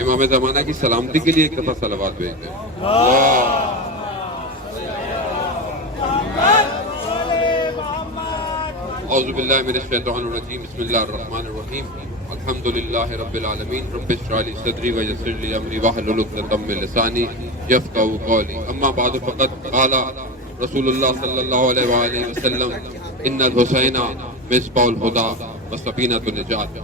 امام زمانہ کی سلامتی کے لیے ایک دفعہ صلوات بھیج دیں. اعوذ باللہ من الشیطان الرجیم. بسم اللہ الرحمن الرحیم. الحمد للہ رب العالمین. رب اشرح لی صدری ویسر لی امری واحلل عقدۃ من لسانی یفقهوا قولی. اما بعد فقد قال رسول اللہ صلی اللہ علیہ وآلہ وسلم ان الحسین مصباح الہدی وسفینۃ النجات.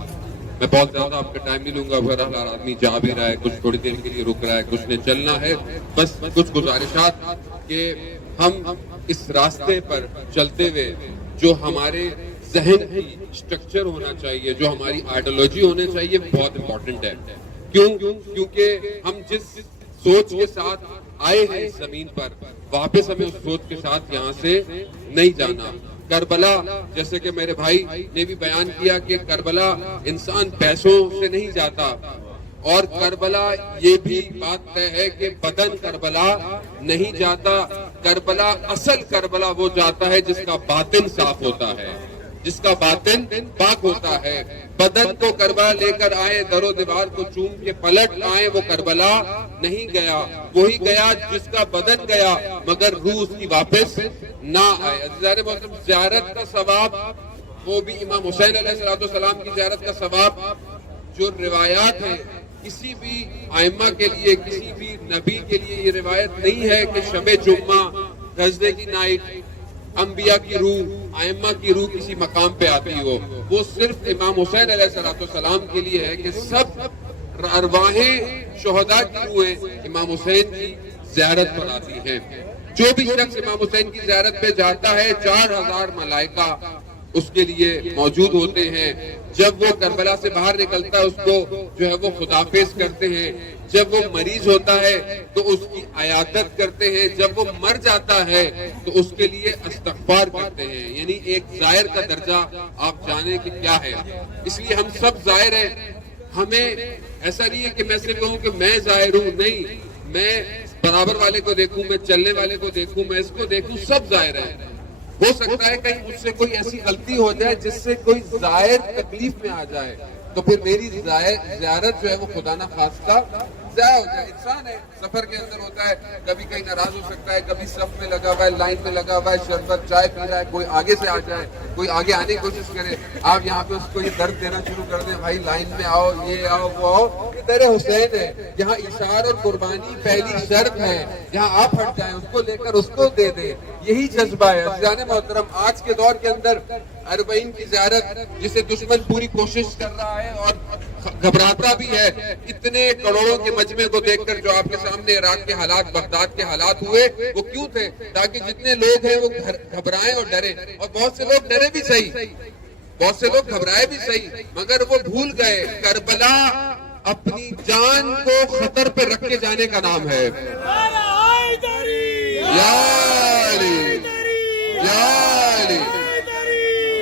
میں بہت زیادہ آپ کا ٹائم نہیں لوں گا. اگر ہر آدمی جا بھی رہا ہے, کچھ تھوڑی دیر کے لیے رک رہا ہے, کچھ نے چلنا ہے, بس کچھ گزارشات کہ ہم اس راستے پر چلتے ہوئے جو ہمارے ذہن کی اسٹرکچر ہونا چاہیے, جو ہماری آئیڈیالوجی ہونے چاہیے, بہت امپورٹنٹ ہے. کیونکہ ہم جس سوچ کے ساتھ آئے ہیں اس زمین پر, واپس ہمیں اس سوچ کے ساتھ یہاں سے نہیں جانا. کربلا, جیسے کہ میرے بھائی نے بھی بیان کیا کہ کربلا انسان پیسوں سے نہیں جاتا, اور کربلا یہ بھی بات طے ہے کہ بدن کربلا نہیں جاتا. کربلا, اصل کربلا وہ جاتا ہے جس کا باطن صاف ہوتا ہے, جس کا باطن پاک ہوتا ہے. بدن کو کربلا لے کر آئے, در و دیوار کو چوم کے پلٹ آئے, وہ کربلا نہیں گیا. وہی گیا جس کا بدن گیا مگر روح اس کی واپس نہ آئے. عزیزان محترم, زیارت کا ثواب, وہ بھی امام حسین علیہ السلام کی زیارت کا ثواب, جو روایات ہیں, کسی بھی ائمہ کے لیے, کسی بھی نبی کے لیے یہ روایت نہیں ہے کہ شب جمعہ, تھرسڈے کی نائٹ, انبیاء کی روح, ائمہ کی روح کسی مقام پہ آتی ہو. وہ صرف امام حسین علیہ السلام کے لیے ہے کہ سب ارواحیں شہداء کی روحیں امام حسین کی زیارت پر آتی ہیں. جو بھی شخص امام حسین کی زیارت پہ جاتا ہے, 4000 ملائکہ اس کے لیے موجود ہوتے ہیں. جب وہ کربلا سے باہر نکلتا ہے, اس کو جو ہے وہ خدافظ کرتے ہیں. جب وہ مریض ہوتا ہے تو اس کی عیادت کرتے ہیں. جب وہ مر جاتا ہے تو اس کے لیے استغفار کرتے ہیں. یعنی ایک زائر کا درجہ آپ جانیں کہ کیا ہے. اس لیے ہم سب زائر ہیں. ہمیں ایسا نہیں ہے کہ میں صرف کہوں کہ میں زائر ہوں, نہیں, میں برابر والے کو دیکھوں, میں چلنے والے کو دیکھوں, میں اس کو دیکھوں, سب زائر ہیں. ہو سکتا ہے کہیں مجھ سے کوئی ایسی غلطی ہو جائے جس سے کوئی زائر تکلیف میں آ جائے, تو پھر میری زیارت جو ہے وہ خدا نخواستہ ضائع ہو جائے. انسان ہے, سفر کے اندر ہوتا ہے, کبھی کہیں ناراض ہو سکتا ہے, کبھی صف میں لگا ہوا ہے, لائن میں لگا ہوا ہے, شربت چائے پی رہا ہے, کوئی آگے سے آ جائے, کوئی آگے آنے کی کوشش کرے, آپ یہاں پہ اس کو یہ درد دینا شروع کر دیں, بھائی لائن میں آؤ, یہ آؤ, وہ آؤ. یہ در حسین ہے, یہاں اشار اور قربانی پہلی شرط ہے. یہاں آپ ہٹ جائیں, اس کو لے کر اس کو دے دیں, یہی جذبہ ہے. عزیزان محترم, آج کے دور کے اندر اربعین کی زیارت, جسے دشمن پوری کوشش کر رہا ہے اور گھبراتا بھی ہے, اتنے کروڑوں کے مجمع کو دیکھ کر جو آپ کے سامنے عراق کے حالات, بغداد کے حالات ہوئے, وہ کیوں تھے؟ تاکہ جتنے لوگ ہیں وہ گھبرائیں اور ڈریں. اور بہت سے لوگ ڈرے بھی صحیح, بہت سے لوگ گھبرائے بھی صحیح, مگر وہ بھول گئے کربلا اپنی جان کو خطر پہ رکھ کے جانے کا نام ہے. یا علی, یا علی,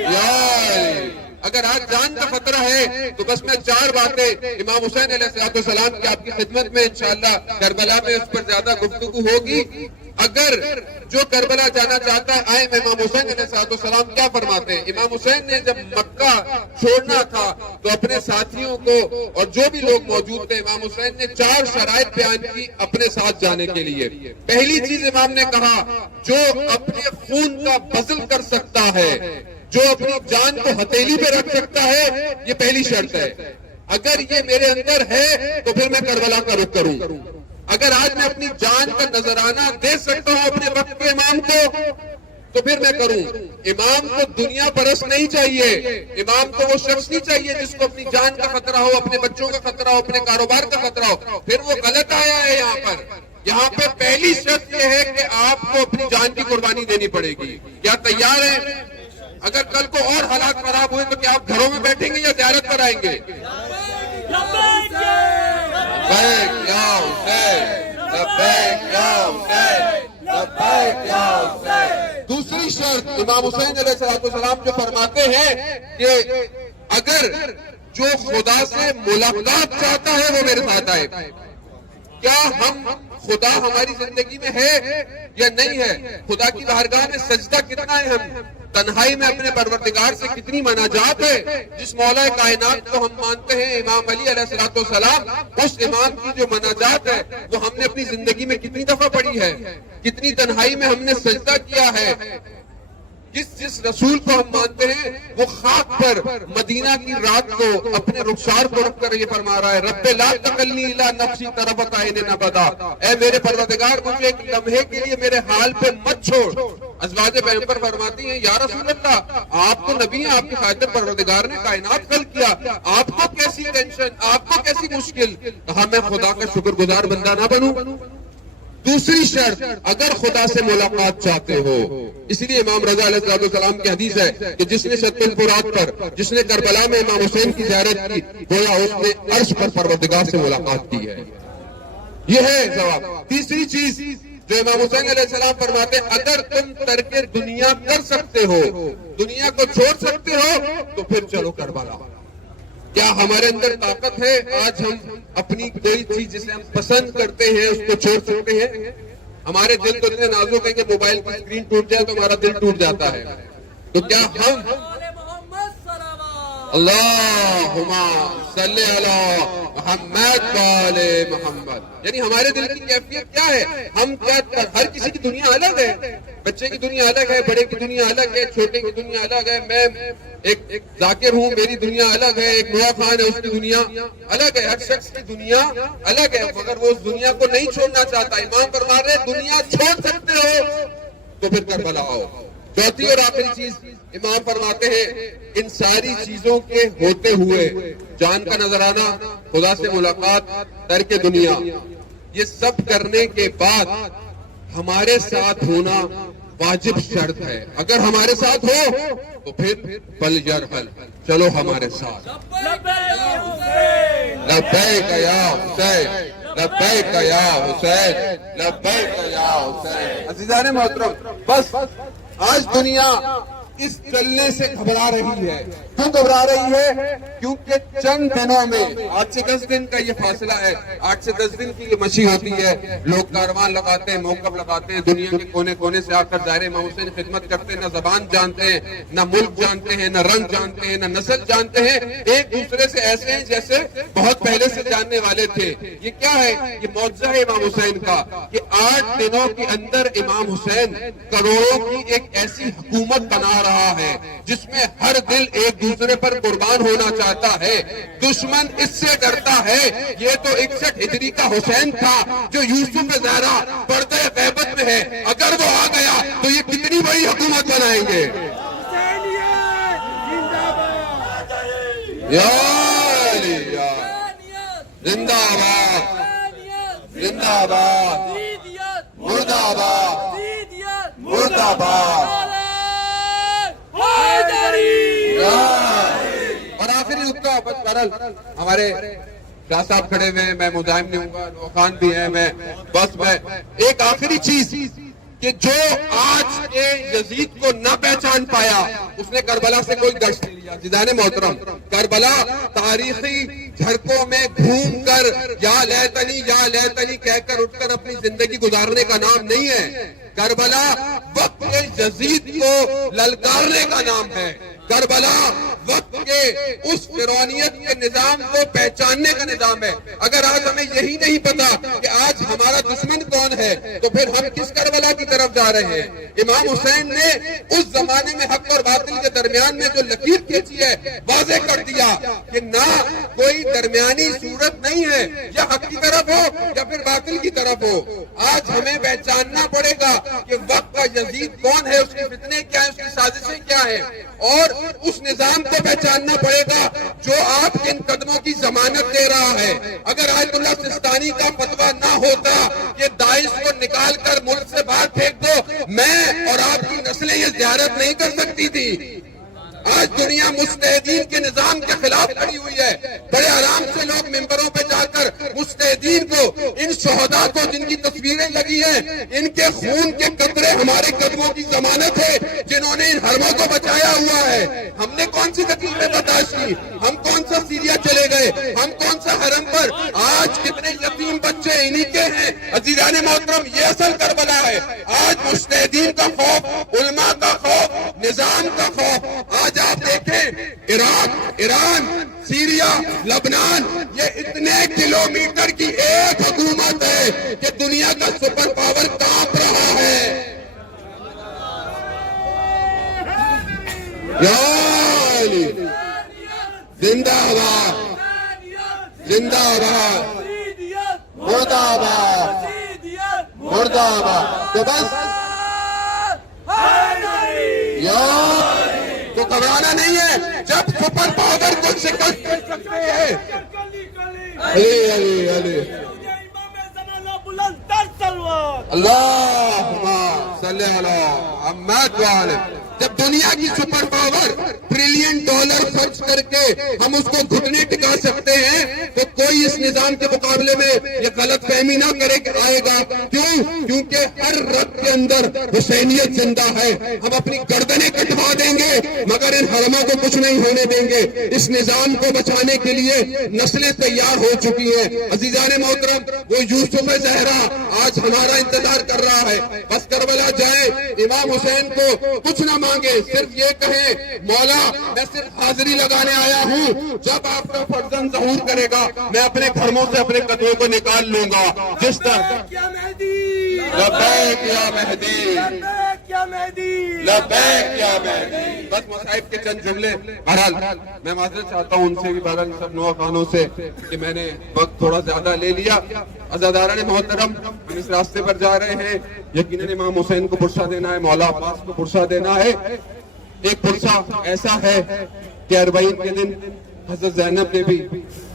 یا علی. اگر آج جان کا خطرہ ہے تو بس میں 4 باتیں امام حسین علیہ السلام کی آپ کی خدمت میں انشاءاللہ کربلا میں اس پر زیادہ گفتگو ہوگی. اگر جو کربلا جانا چاہتا ہے, آئے امام حسین علیہ السلام کیا فرماتے ہیں. امام حسین نے جب مکہ چھوڑنا تھا تو اپنے ساتھیوں کو اور جو بھی لوگ موجود تھے, امام حسین نے 4 شرائط بیان کی اپنے ساتھ جانے کے لیے. پہلی چیز امام نے کہا, جو اپنے خون کا بذل کر سکتا ہے, جو اپنی جان کو ہتھیلی پہ رکھ سکتا ہے, یہ پہلی شرط ہے. اگر یہ میرے اندر ہے تو پھر میں کربلا کا رخ کروں. اگر آج میں اپنی جان کا نذرانہ دے سکتا ہوں اپنے وقت کے امام کو تو پھر میں کروں. امام کو دنیا پرست نہیں چاہیے, امام کو وہ شخص نہیں چاہیے جس کو اپنی جان کا خطرہ ہو, اپنے بچوں کا خطرہ ہو, اپنے کاروبار کا خطرہ ہو. پھر وہ غلط آیا ہے یہاں پر. یہاں پہ پہلی شرط یہ ہے کہ آپ کو اپنی جان کی قربانی دینی پڑے گی. کیا تیار ہیں؟ اگر کل کو اور حالات خراب ہوئے تو کیا آپ گھروں میں بیٹھیں گے یا زیارت پر آئیں گے؟ دوسری شرط امام حسین علیہ السلام جو فرماتے ہیں کہ اگر جو خدا سے ملاقات چاہتا ہے وہ میرے ساتھ آئے. کیا ہم خدا ہماری زندگی میں ہے یا نہیں ہے؟ خدا کی بارگاہ میں سجدہ کتنا ہے ہم؟ تنہائی میں اپنے پروردگار سے کتنی مناجات ہے. جس مولا کائنات کو ہم مانتے ہیں امام علی علیہ السلام، اس امام کی جو مناجات ہے وہ ہم نے اپنی زندگی میں کتنی دفعہ پڑھی ہے، کتنی تنہائی میں ہم نے سجدہ کیا ہے. جس رسول کو ہم مانتے ہیں وہ خاک پر مدینہ کی رات کو اپنے رخسار کو رکھ کر یہ فرما رہا ہے، رب لا تکلنی الی نفسی طرفۃ عین ابدا، اے میرے پروردگار مجھے ایک لمحے کے لیے میرے حال پہ مت چھوڑ. ازواج پیغمبر فرماتی ہیں یا رسول اللہ، آپ تو نبی ہیں، آپ کی خاطر پروردگار نے کائنات خلق کیا، آپ کو کیسی ٹینشن، آپ کو کیسی مشکل. کہا میں خدا کا شکر گزار بندہ نہ بنوں. دوسری شرط، اگر خدا سے ملاقات چاہتے ہو، اسی لیے امام رضا علیہ السلام کی حدیث ہے کہ جس نے شط الفرات پر، جس نے کربلا میں امام حسین کی زیارت کی، گویا اس نے عرش پر پروردگار سے ملاقات کی ہے. یہ ہے جواب. تیسری چیز جو امام حسین علیہ السلام فرماتے ہیں، اگر تم ترک دنیا کر سکتے ہو، دنیا کو چھوڑ سکتے ہو، تو پھر چلو کربلا. کیا ہمارے اندر طاقت ہے آج ہم اپنی کوئی چیز جسے ہم پسند کرتے ہیں اس کو چھوڑ سکتے ہیں؟ ہمارے دل تو اتنے نازک ہیں کہ موبائل کی اسکرین ٹوٹ جائے تو ہمارا دل ٹوٹ جاتا ہے. تو کیا ہم اللہم صلی علی محمد وآل محمد، یعنی ہمارے دل کی کیفیت کیا ہے؟ ہم کیا، ہر کسی کی دنیا الگ ہے، بچے کی دنیا الگ ہے، بڑے کی دنیا الگ ہے، چھوٹے کی دنیا الگ ہے. میں ایک ذاکر ہوں، میری دنیا الگ ہے، ایک نوا خان ہے، اس کی دنیا الگ ہے. ہر شخص کی دنیا الگ ہے، مگر وہ اس دنیا کو نہیں چھوڑنا چاہتا. امام فرما رہے دنیا چھوڑ سکتے ہو تو پھر کربلا آؤ. چوتھی اور آخری چیز امام فرماتے ہیں، ان ساری چیزوں کے ہوتے ہوئے جان کا نذرانہ، خدا سے ملاقات، ترک دنیا، یہ سب کرنے کے بعد ہمارے ساتھ ہونا واجب شرط ہے. اگر ہمارے ساتھ ہو تو پھر پل یرحل، چلو ہمارے ساتھ. لبیک یا حسین، لبیک یا حسین، لبیک یا حسین. عزیزان محترم، بس آج دنیا اس چلنے سے گھبرا رہی ہے. کیوں گھبرا رہی ہے؟ کیونکہ چند دنوں میں، 8 سے 10 دن کا یہ فاصلہ ہے، 8 سے 10 دن کی یہ مشی ہوتی ہے. لوگ کاروان لگاتے ہیں، موقف لگاتے ہیں، دنیا کے کونے کونے سے آ کر ظاہر امام حسین خدمت کرتے ہیں. نہ زبان جانتے ہیں، نہ ملک جانتے ہیں، نہ رنگ جانتے ہیں، نہ نسل جانتے ہیں، ایک دوسرے سے ایسے ہیں جیسے بہت پہلے سے جاننے والے تھے. یہ کیا ہے؟ یہ معجزہ ہے امام حسین کا کہ 8 دنوں کے اندر امام حسین کروڑوں کی ایک ایسی حکومت بنا رہا ہے جس میں ہر دل ایک دوسرے پر قربان ہونا چاہتا ہے. دشمن اس سے ڈرتا ہے. یہ تو 61 ہجری کا حسین تھا جو یوسف زہرا پردہ غیبت میں ہے. اگر وہ آ گیا تو یہ کتنی بڑی حکومت بنائیں گے. یا علی یا زندہ باد، زندہ باد، مردہ باد، مردہ باد. اور آخری نکتہ، بس برل ہمارے شاہ صاحب کھڑے ہوئے ہیں، میں مدائم نہیں ہوں گا، نو خان بھی ہیں، میں ایک آخری چیز کہ جو آج کے یزید کو نہ پہچان پایا، اس نے کربلا سے کوئی درس نہیں لیا. عزیزان محترم، کربلا تاریخی جھڑکوں میں گھوم کر یا لیتنی کہہ کر اٹھ کر اپنی زندگی گزارنے کا نام نہیں ہے. کربلا وقت کے یزید کو للکارنے کا نام ہے. کربلا وقت کے اس فرعونیت کے نظام کو پہچاننے کا نظام ہے. اگر آج ہمیں یہی نہیں پتا کہ آج ہمارا دشمن کون ہے تو پھر ہم کس کربلا کی طرف جا رہے ہیں؟ امام حسین نے اس زمانے میں حق اور باطل کے درمیان میں جو لکیر کھینچی ہے واضح کر دیا کہ نہ کوئی درمیانی صورت نہیں ہے، یا حق کی طرف ہو یا پھر باطل کی طرف ہو. آج ہمیں پہچاننا پڑے گا کہ وقت کا یزید کون ہے، اس کے فتنے کیا ہیں، اس کی سازشیں کیا ہیں، اور اس نظام کو پہچاننا پڑے گا جو آپ کے ان قدموں کی ضمانت دے رہا ہے. اگر آیت اللہ سستانی کا فتویٰ نہ ہوتا کہ داعش کو نکال کر ملک سے باہر پھینک دو، میں اور آپ کی نسلیں یہ زیارت نہیں کر سکتی تھی. آج دنیا مجتہدین کے نظام کے خلاف کھڑی ہوئی ہے. بڑے آرام سے لوگ ممبروں پہ جا کر مجتہدین کو، ان شہداء کو جن کی تصویریں لگی ہیں، ان کے خون کے قطرے ہمارے قدموں کی ضمانت ہے، جنہوں نے ان حرموں کو بچایا ہوا ہے. ہم نے کون سی تکلیفیں برداشت کی؟ ہم کون سا سیریا چلے گئے؟ ہم کون سا حرم پر؟ آج کتنے یتیم بچے انہی کے ہیں. عزیزان محترم، یہ اصل کربلا ہے. آج مجتہدین کا خوف، علماء کا خوف، نظام ایران، سیریا، لبنان، یہ اتنے کلومیٹر کی ایک حکومت ہے کہ دنیا کا سپر پاور کانپ رہا ہے. یا علی زندہ آباد، زندہ آباد، مرد آباد، مرد آباد. تو بس یا تو گھبرانا نہیں ہے جب سپر پاور کو شکست کر سکتے ہیں. علی علی علی اللہم صلی علی محمد وعلی. جب دنیا کی سپر پاور ٹریلین ڈالر خرچ کر کے ہم اس کو گھٹنے ٹکا سکتے ہیں تو کوئی اس نظام کے مقابلے میں یہ غلط فہمی نہ کرے کہ آئے گا. کیوں؟ کیونکہ ہر رگ کے اندر حسینیت زندہ ہے. ہم اپنی گردنیں کٹوا دیں گے مگر ان حرموں کو کچھ نہیں ہونے دیں گے. اس نظام کو بچانے کے لیے نسلیں تیار ہو چکی ہیں. عزیزان محترم، وہ یوسف زہرا آج ہمارا انتظار کر رہا ہے. بس کربلا جائیں، امام حسین کو کچھ نہ مانگے، صرف یہ کہیں مولا میں صرف حاضری لگانے آیا ہوں، جب آپ کا فرزند ظہور کرے گا میں اپنے گھروں سے اپنے قدموں کو نکال لوں گا. جس طرح لبیک یا مہدی، لبیک یا مہدی. بس مصائب کے چند جملے. بہرحال میں معذرت چاہتا ہوں ان سے بھی، بہرحال سب نوح خانوں سے کہ میں نے وقت تھوڑا زیادہ لے لیا. عزاداران محترم، ہم اس راستے پر جا رہے ہیں. یقیناً امام حسین کو پرسہ دینا ہے، مولا عباس کو پرسہ دینا ہے. ایک پرسہ ایسا ہے کہ 40 کے دن حضرت زینب نے بھی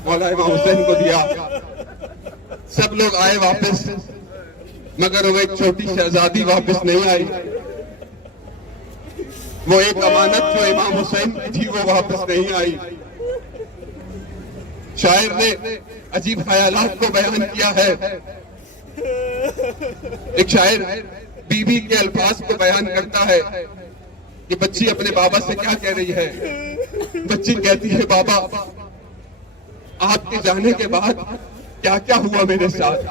مولا امام حسین کو دیا. سب لوگ آئے واپس مگر وہ ایک چھوٹی شہزادی واپس نہیں آئی. وہ ایک امانت جو امام حسین کی تھی وہ واپس نہیں آئی. شاعر نے عجیب خیالات کو بیان کیا ہے. ایک شاعر بی بی کے الفاظ کو بیان کرتا ہے کہ بچی اپنے بابا سے کیا کہہ رہی ہے. بچی کہتی ہے بابا آپ کے جانے کے بعد کیا کیا ہوا میرے ساتھ.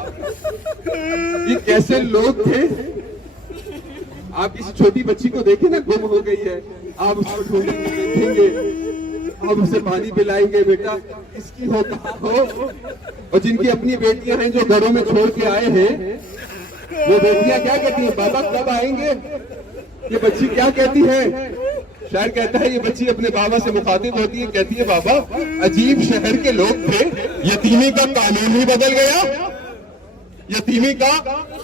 یہ کیسے لوگ تھے. آپ اس چھوٹی بچی کو دیکھیں نا، گم ہو گئی ہے، آپ اس کو ڈھونڈیں گے، آپ اسے پانی پلائیں گے، بیٹا اس کی ہو کہاں ہو. اور جن کی اپنی بیٹیاں ہیں جو گھروں میں چھوڑ کے آئے ہیں، وہ بیٹیاں کیا کہتی ہیں بابا کب آئیں گے. یہ بچی کیا کہتی ہے؟ شاعر کہتا ہے یہ بچی اپنے بابا سے مخاطب ہوتی ہے، کہتی ہے بابا عجیب شہر کے لوگ تھے، یتیمی کا قانون ہی بدل گیا، یتیمی کا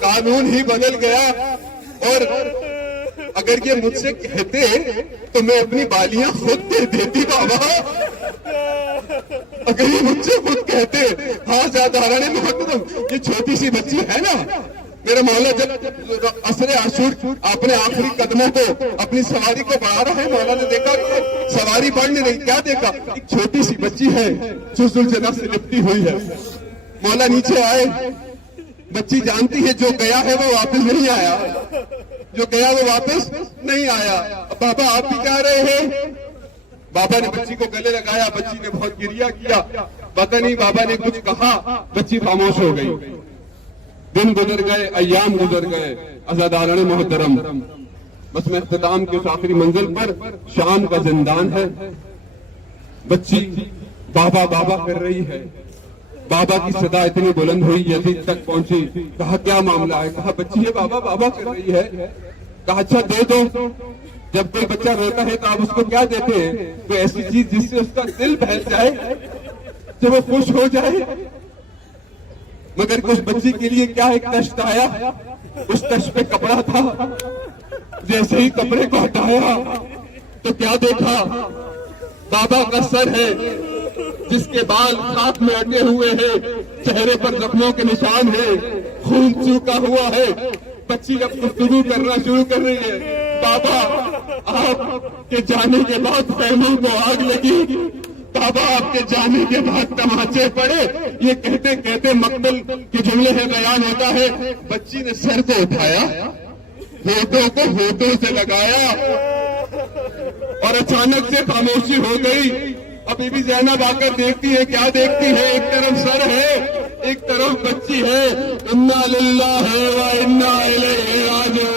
قانون ہی بدل گیا. اور اگر یہ مجھ سے کہتے تو میں اپنی بالیاں خود دے دیتی بابا. اگر یہ مجھ سے خود کہتے. ہاں زیادہ محترم، یہ چھوٹی سی بچی ہے نا، میرا مولا جب عصر عاشور اپنے آخری قدموں کو اپنی سواری کو بڑھا رہا ہے، مولا نے دیکھا کہ سواری بڑھ نہیں رہی. کیا دیکھا؟ ایک چھوٹی سی بچی ہے جو ذوالجناح سے لپٹی ہوئی ہے. مولا نیچے آئے. بچی جانتی ہے جو گیا ہے وہ واپس نہیں آیا، جو گیا وہ واپس نہیں آیا. بابا آپ بھی کہہ رہے ہیں. بابا نے بچی کو گلے لگایا، بچی نے بہت گریہ کیا. پتہ نہیں بابا نے کچھ کہا، بچی خاموش ہو گئی. دن گزر گئے، ایام گزر گئے. عزاداران محترم، بس میں اختتام کے اس آخری منزل پر، شام کا زندان ہے. بچی بابا بابا کر رہی ہے. بابا کی صدا اتنی بلند ہوئی، یزید تک پہنچی. کہا کیا معاملہ ہے؟ کہا بچی ہے بابا بابا کر رہی ہے. کہا اچھا دے دو. جب کوئی بچہ روتا ہے تو آپ اس کو کیا دیتے ہیں؟ کوئی ایسی چیز جس سے اس کا دل بہل جائے، جب وہ خوش ہو جائے. مگر اس بچی کے لیے کیا ایک تشت آیا. اس تشت پہ کپڑا تھا. جیسے ہی کپڑے کو ہٹایا تو کیا دیکھا؟ بابا کا سر ہے جس کے بال خاک میں اٹے ہوئے ہیں، چہرے پر زخموں کے نشان ہیں، خون چوکا ہوا ہے. بچی اب گفتگو کرنا شروع کر رہی ہے. بابا آپ کے جانے کے بعد خیموں کو آگ لگی، بابا آپ کے جانے کے بعد تماچے پڑے. یہ کہتے کہتے مقتل کے جملے ہے بیان ہوتا ہے. بچی نے سر کو اٹھایا، ہونٹوں کو ہونٹوں سے لگایا اور اچانک سے خاموشی ہو گئی. ابھی بھی زینب آ کر دیکھتی ہے. کیا دیکھتی ہے؟ ایک طرف سر ہے، ایک طرف بچی ہے. انا للہ و انا الیہ راجعون.